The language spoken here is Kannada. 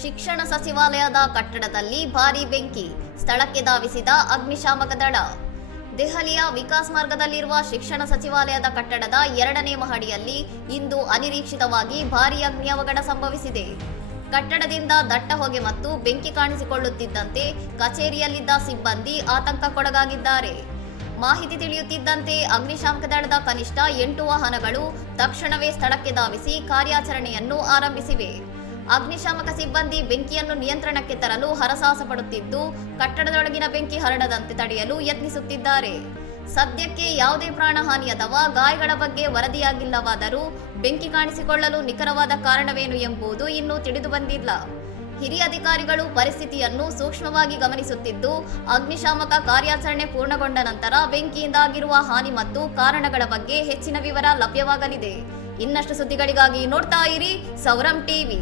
ಶಿಕ್ಷಣ ಸಚಿವಾಲಯದ ಕಟ್ಟಡದಲ್ಲಿ ಭಾರೀ ಬೆಂಕಿ, ಸ್ಥಳಕ್ಕೆ ಧಾವಿಸಿದ ಅಗ್ನಿಶಾಮಕ ದಳ. ದೆಹಲಿಯ ವಿಕಾಸ್ ಮಾರ್ಗದಲ್ಲಿರುವ ಶಿಕ್ಷಣ ಸಚಿವಾಲಯದ ಕಟ್ಟಡದ 2ನೇ ಮಹಡಿಯಲ್ಲಿ ಇಂದು ಅನಿರೀಕ್ಷಿತವಾಗಿ ಭಾರೀ ಅಗ್ನಿ ಅವಘಡ ಸಂಭವಿಸಿದೆ. ಕಟ್ಟಡದಿಂದ ದಟ್ಟ ಹೊಗೆ ಮತ್ತು ಬೆಂಕಿ ಕಾಣಿಸಿಕೊಳ್ಳುತ್ತಿದ್ದಂತೆ ಕಚೇರಿಯಲ್ಲಿದ್ದ ಸಿಬ್ಬಂದಿ ಆತಂಕಕ್ಕೊಳಗಾಗಿದ್ದಾರೆ. ಮಾಹಿತಿ ತಿಳಿಯುತ್ತಿದ್ದಂತೆ ಅಗ್ನಿಶಾಮಕ ದಳದ ಕನಿಷ್ಠ 8 ವಾಹನಗಳು ತಕ್ಷಣವೇ ಸ್ಥಳಕ್ಕೆ ಧಾವಿಸಿ ಕಾರ್ಯಾಚರಣೆಯನ್ನು ಆರಂಭಿಸಿವೆ. ಅಗ್ನಿಶಾಮಕ ಸಿಬ್ಬಂದಿ ಬೆಂಕಿಯನ್ನು ನಿಯಂತ್ರಣಕ್ಕೆ ತರಲು ಹರಸಾಹಸ ಪಡುತ್ತಿದ್ದು, ಕಟ್ಟಡದೊಳಗಿನ ಬೆಂಕಿ ಹರಡದಂತೆ ತಡೆಯಲು ಯತ್ನಿಸುತ್ತಿದ್ದಾರೆ. ಸದ್ಯಕ್ಕೆ ಯಾವುದೇ ಪ್ರಾಣಹಾನಿ ಅಥವಾ ಗಾಯಗಳ ಬಗ್ಗೆ ವರದಿಯಾಗಿಲ್ಲವಾದರೂ ಬೆಂಕಿ ಕಾಣಿಸಿಕೊಳ್ಳಲು ನಿಖರವಾದ ಕಾರಣವೇನು ಎಂಬುದು ಇನ್ನೂ ತಿಳಿದುಬಂದಿಲ್ಲ. ಹಿರಿಯ ಅಧಿಕಾರಿಗಳು ಪರಿಸ್ಥಿತಿಯನ್ನು ಸೂಕ್ಷ್ಮವಾಗಿ ಗಮನಿಸುತ್ತಿದ್ದು, ಅಗ್ನಿಶಾಮಕ ಕಾರ್ಯಾಚರಣೆ ಪೂರ್ಣಗೊಂಡ ನಂತರ ಬೆಂಕಿಯಿಂದಾಗಿರುವ ಹಾನಿ ಮತ್ತು ಕಾರಣಗಳ ಬಗ್ಗೆ ಹೆಚ್ಚಿನ ವಿವರ ಲಭ್ಯವಾಗಲಿದೆ. ಇನ್ನಷ್ಟು ಸುದ್ದಿಗಳಿಗಾಗಿ ನೋಡ್ತಾ ಇರಿ ಸೌರಂ ಟಿವಿ.